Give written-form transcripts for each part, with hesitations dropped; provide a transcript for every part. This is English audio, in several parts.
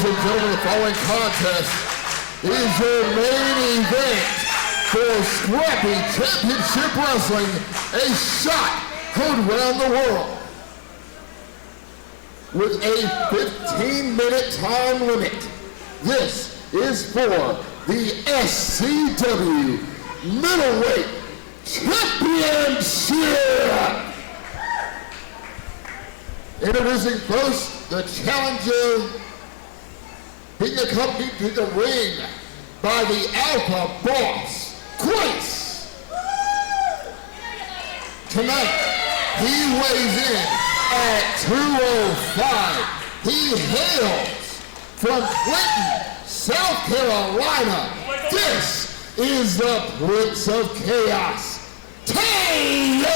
Ladies and gentlemen, the following contest is your main event for Scrappy Championship Wrestling, a shot heard around the world. With a 15-minute time limit. This is for the SCW Middleweight Championship. Introducing first the challenger, being accompanied to the ring by the Alpha Boss, Grace. Tonight, he weighs in at 205. He hails from Clinton, South Carolina. This is the Prince of Chaos, Teo!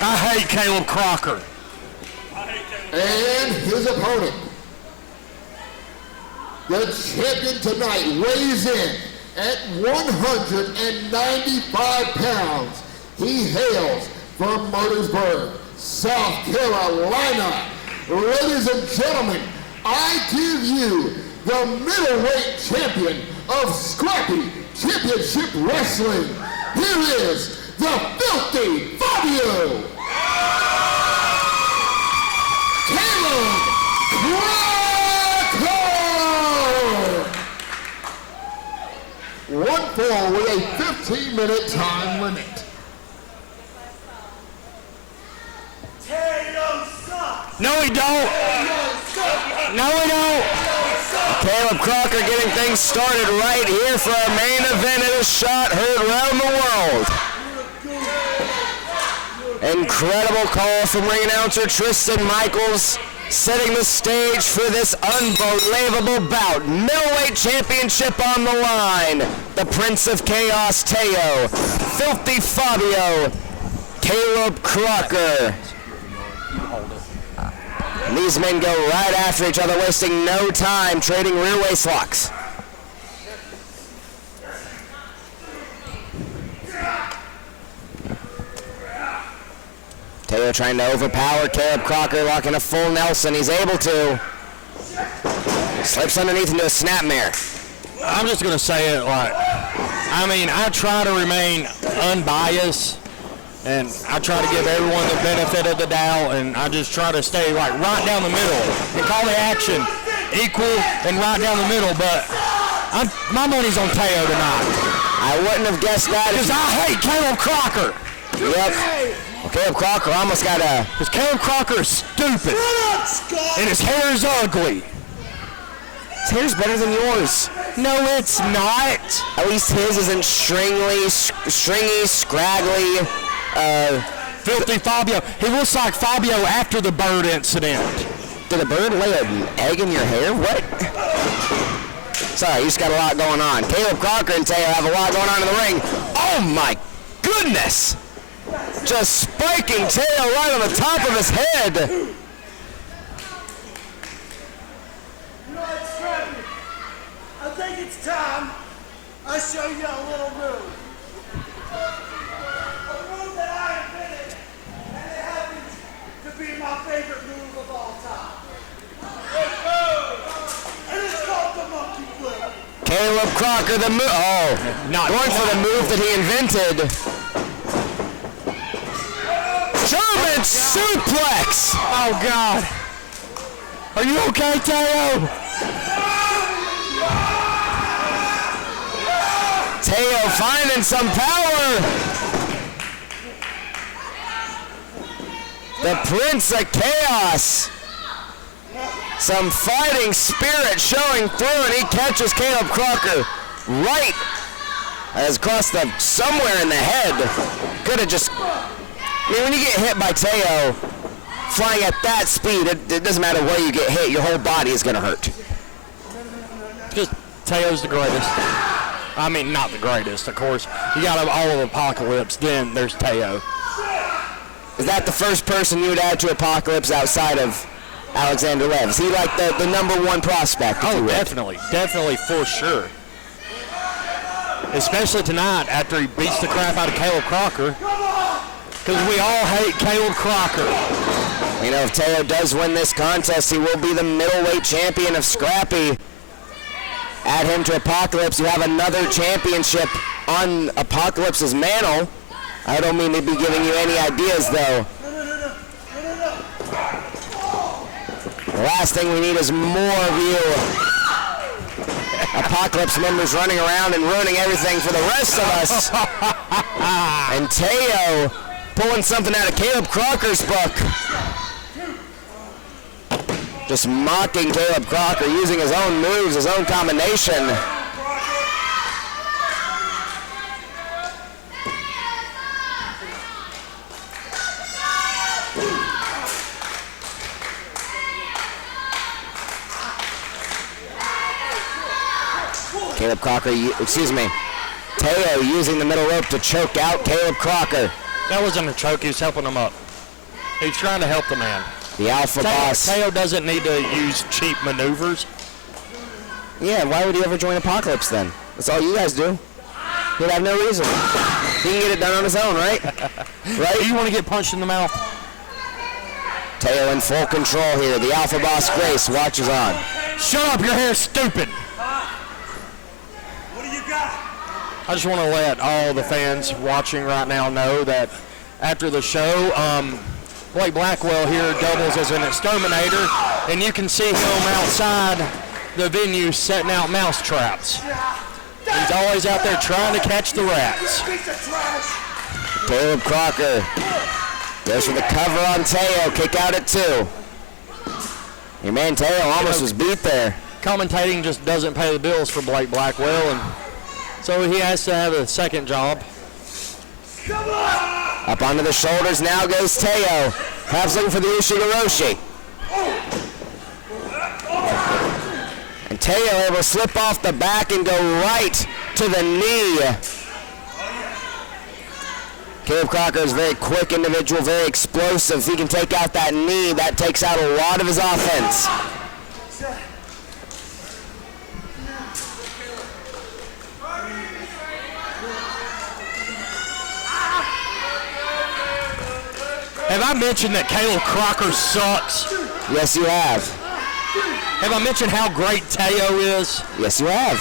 I hate Caleb Crocker. And his opponent, the champion tonight, weighs in at 195 pounds. He hails from Murfreesboro, South Carolina. Ladies and gentlemen, I give you the middleweight champion of Scrappy Championship Wrestling. Here is the Filthy Fabio, Caleb Crocker. One fall with a 15-minute time limit. No, he don't. No, he don't. Caleb Crocker getting things started right here for our main event of a shot heard around the world. Incredible call from ring announcer Tristan Michaels, setting the stage for this unbelievable bout. Middleweight Championship on the line. The Prince of Chaos, Teo. Filthy Fabio, Caleb Crocker. And these men go right after each other, wasting no time, trading rear waist locks. Teo trying to overpower Caleb Crocker, locking a full Nelson. He's able to. Slips underneath into a snapmare. I'm just going to say it like, I try to remain unbiased, and I try to give everyone the benefit of the doubt, and I just try to stay like right down the middle and call the action equal and right down the middle, but my money's on Teo tonight. I wouldn't have guessed that. Because I hate Caleb Crocker. Yep. Well, Caleb Crocker almost got a... Because Caleb Crocker is stupid. And his hair is ugly. His hair's better than yours. No, it's not. At least his isn't stringy, scraggly. Filthy Fabio. He looks like Fabio after the bird incident. Did a bird lay an egg in your hair? What? Sorry, you just got a lot going on. Caleb Crocker and Teo have a lot going on in the ring. Oh my goodness! Just spiking Teo right on the top of his head. You know what, Scrappy? I think it's time I show you a little move. A move that I invented, and it happens to be my favorite move of all time. And it's called the monkey flip. Caleb Crocker, the move. Oh, not going for the move that he invented. German suplex! Oh, God. Are you okay, Teo? Teo finding some power. The Prince of Chaos. Some fighting spirit showing through, and he catches Caleb Crocker right as across the somewhere in the head. Could have just... I mean, when you get hit by Teo, flying at that speed, it doesn't matter where you get hit, your whole body is going to hurt. Because Teo's the greatest. I mean, not the greatest, of course. You got all of Apocalypse, then there's Teo. Is that the first person you would add to Apocalypse outside of Alexander Lev? Is he like the number one prospect? Oh, definitely. Definitely, for sure. especially tonight after he beats the crap out of Caleb Crocker, because we all hate Caleb Crocker. You know, if Teo does win this contest, he will be the middleweight champion of Scrappy. Add him to Apocalypse, you have another championship on Apocalypse's mantle. I don't mean to be giving you any ideas, though. The last thing we need is more of you Apocalypse members running around and ruining everything for the rest of us. And Teo pulling something out of Caleb Crocker's book. Just mocking Caleb Crocker, using his own moves, his own combination. Caleb Crocker, Teo using the middle rope to choke out Caleb Crocker. That wasn't a choke, he was helping him up. He's trying to help the man. The alpha boss. Teo doesn't need to use cheap maneuvers. Yeah, why would he ever join Apocalypse then? That's all you guys do. He'd have no reason. He can get it done on his own, right? Right? You want to get punched in the mouth? Teo in full control here. The alpha boss Grace watches on. Shut up, your hair's stupid. What do you got? I just want to let all the fans watching right now know that after the show, Blake Blackwell here doubles as an exterminator, and you can see him outside the venue setting out mouse traps. He's always out there trying to catch the rats. Caleb Crocker goes for the cover on Teo, kick out at 2. Your man Teo almost was beat there. Commentating just doesn't pay the bills for Blake Blackwell, and so he has to have a second job. Up onto the shoulders now goes Teo. Perhaps looking for the Ushigoroshi. And Teo able to slip off the back and go right to the knee. Caleb Crocker is a very quick individual, very explosive. If he can take out that knee, that takes out a lot of his offense. Have I mentioned that Caleb Crocker sucks? Yes, you have. Have I mentioned how great Teo is? Yes, you have.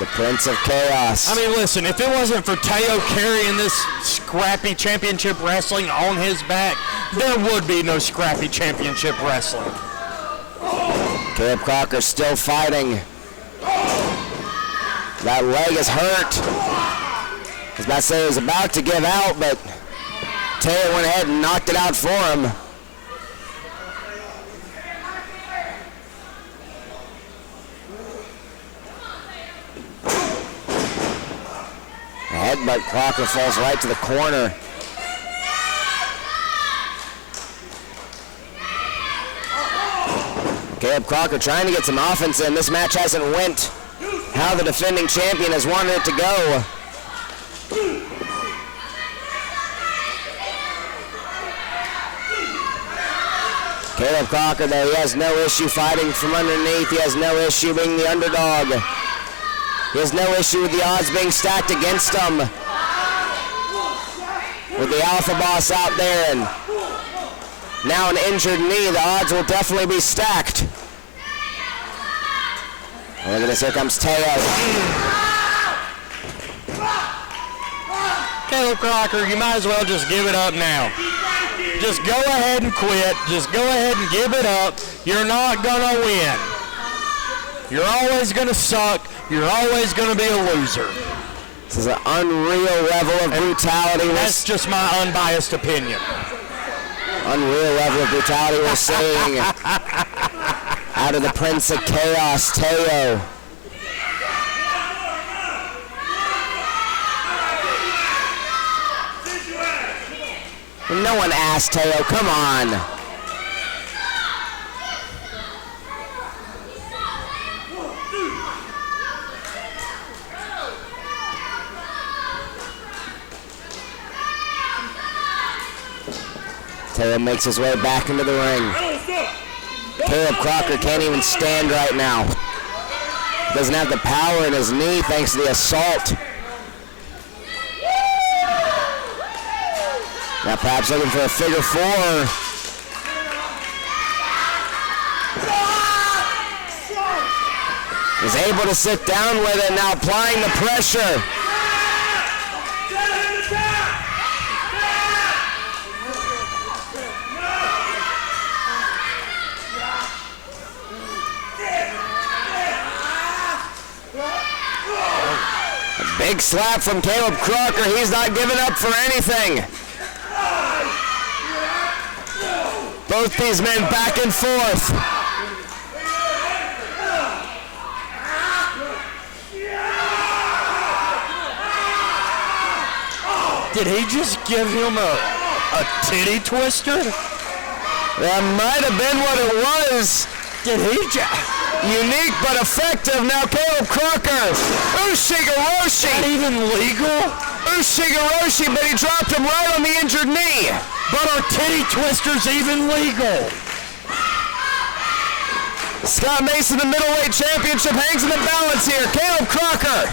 The Prince of Chaos. I mean, listen, if it wasn't for Teo carrying this Scrappy Championship Wrestling on his back, there would be no Scrappy Championship Wrestling. Caleb Crocker still fighting. That leg is hurt. I was about to say he was about to give out, but Teo went ahead and knocked it out for him. The headbutt, Crocker falls right to the corner. Caleb Crocker trying to get some offense in. This match hasn't went how the defending champion has wanted it to go. Caleb Crocker, though, he has no issue fighting from underneath. He has no issue being the underdog. He has no issue with the odds being stacked against him. With the alpha boss out there and now an injured knee, the odds will definitely be stacked. Look at this, here comes Teo. Caleb Crocker, you might as well just give it up now. Just go ahead and quit. Just go ahead and give it up. You're not going to win. You're always going to suck. You're always going to be a loser. This is an unreal level of brutality. That's just my unbiased opinion. Unreal level of brutality we're seeing out of the Prince of Chaos, Teo. No one asked Teo, come on. Teo makes his way back into the ring. Caleb Crocker can't even stand right now. Doesn't have the power in his knee thanks to the assault. Now perhaps looking for a figure four. Is able to sit down with it, now applying the pressure. A big slap from Caleb Crocker. He's not giving up for anything. Both these men back and forth. Did he just give him a titty twister? That might have been what it was. Did he Unique but effective. Now Caleb Crocker. Ushigaroshi. Not even legal? Ushigaroshi, but he dropped him right on the injured knee. But are titty twisters even legal? Scott Mason, the Middleweight Championship, hangs in the balance here. Caleb Crocker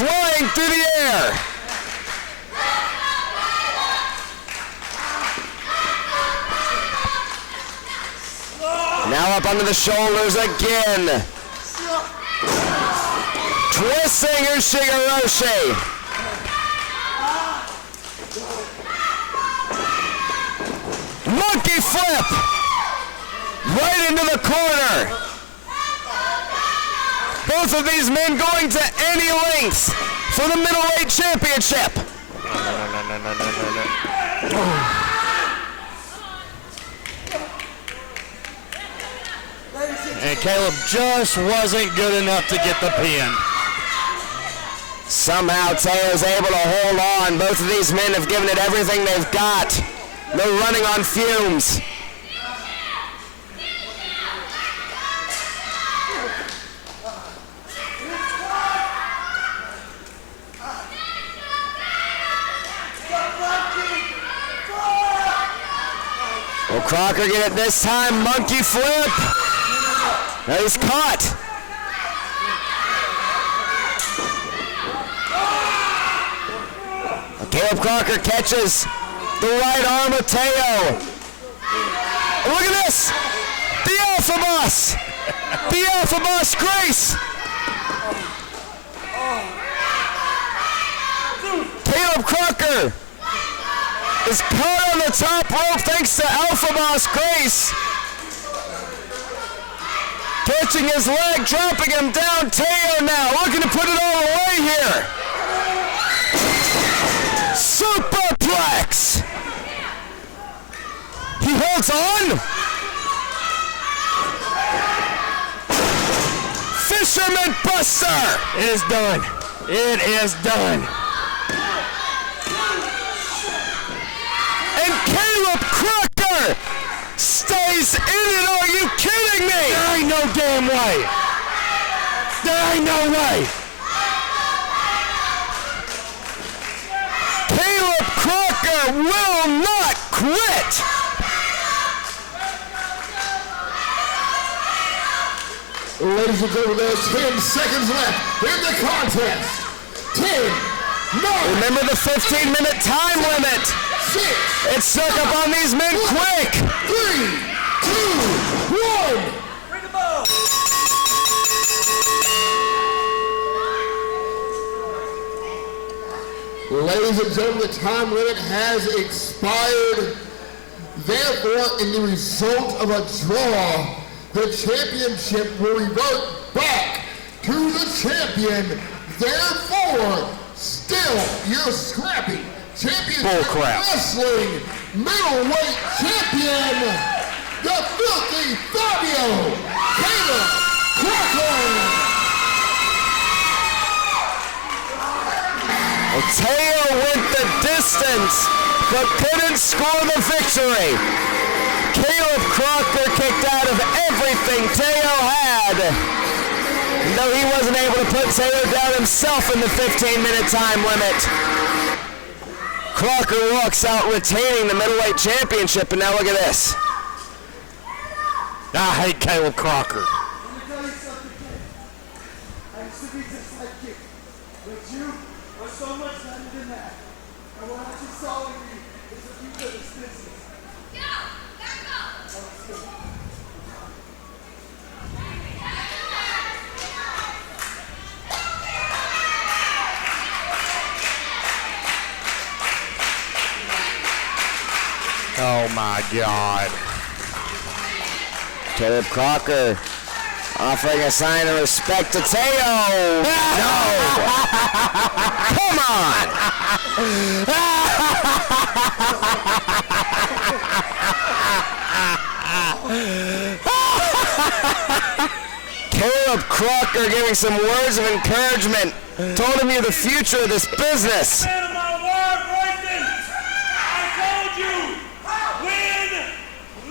flying through the air. Now up under the shoulders again. Twisting Ushigaroshi. Monkey flip. Right into the corner. Both of these men going to any lengths for the Middleweight Championship. And Caleb just wasn't good enough to get the pin. Somehow Teo's able to hold on. Both of these men have given it everything they've got. No running on fumes. Will Crocker get it this time? Monkey flip. Now he's caught. Caleb Crocker catches the right arm of Teo. Look at this. The Alpha Boss. The Alpha Boss Grace. Caleb Crocker is caught on the top rope thanks to Alpha Boss Grace. Catching his leg, dropping him down. Teo now looking to put it all away here. Superplex. He holds on. Fisherman Buster. It is done. It is done. And Caleb Crocker stays in it. Are you kidding me? There ain't no damn way. There ain't no way. Caleb Crocker will not quit. Ladies and gentlemen, there's 10 seconds left in the contest. 10, 9. Remember the 15-minute time limit. 6. It snuck up on these men quick. 3, 2, 1. Bring the ball. Ladies and gentlemen, the time limit has expired. Therefore, in the result of a draw, the championship will revert back to the champion. Therefore, still your Scrappy Championship Wrestling Middleweight Champion, the Filthy Fabio, Caleb Crocker. Teo went the distance, but couldn't score the victory. Caleb Crocker kicked out of everything Teo had. Though he wasn't able to put Teo down himself in the 15-minute time limit. Crocker walks out retaining the Middleweight Championship, and now look at this. I hate Caleb Crocker. be just like you. But you are so much better than that. And what I just saw in you is a few of this business. Oh my God. Caleb Crocker offering a sign of respect to Teo. No. Come on. Caleb Crocker giving some words of encouragement. Told him you're the future of this business. Man of my word, Bryson! I told you! Win,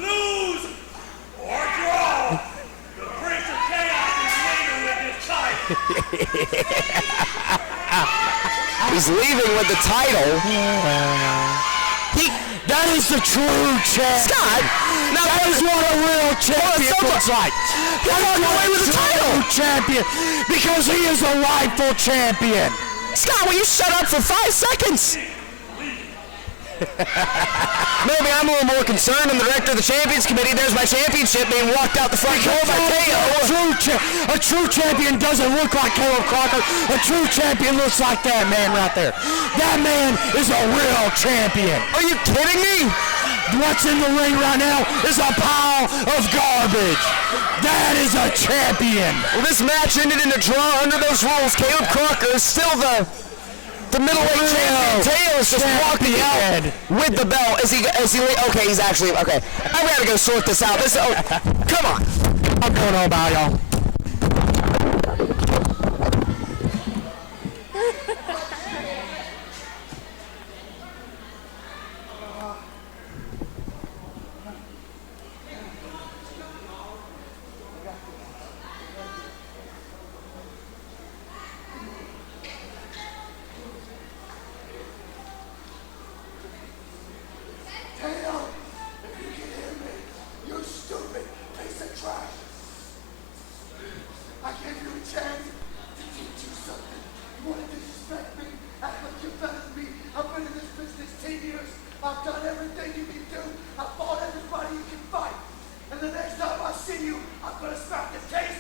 lose, or draw! The Prince of Chaos is leaving with this title! He's leaving with the title. That is the true champ. Scott, now That is what a real champion looks like. Why walk away with the title? Champion, because he is a rightful champion. Scott, will you shut up for 5 seconds? Maybe I'm a little more concerned. I'm the director of the Champions Committee. There's my championship being walked out the front door by KO. A true champion doesn't look like Caleb Crocker. A true champion looks like that man right there. That man is a real champion. Are you kidding me? What's in the ring right now is a pile of garbage. That is a champion. Well, this match ended in a draw under those rules. Caleb Crocker is still the middleweight champion. Teo is just walking out with the belt. Is he, okay, he's actually, okay. I gotta go sort this out. Come on. I'm going on by y'all. I've done everything you can do. I've fought everybody you can fight. And the next time I see you, I'm going to smack the taste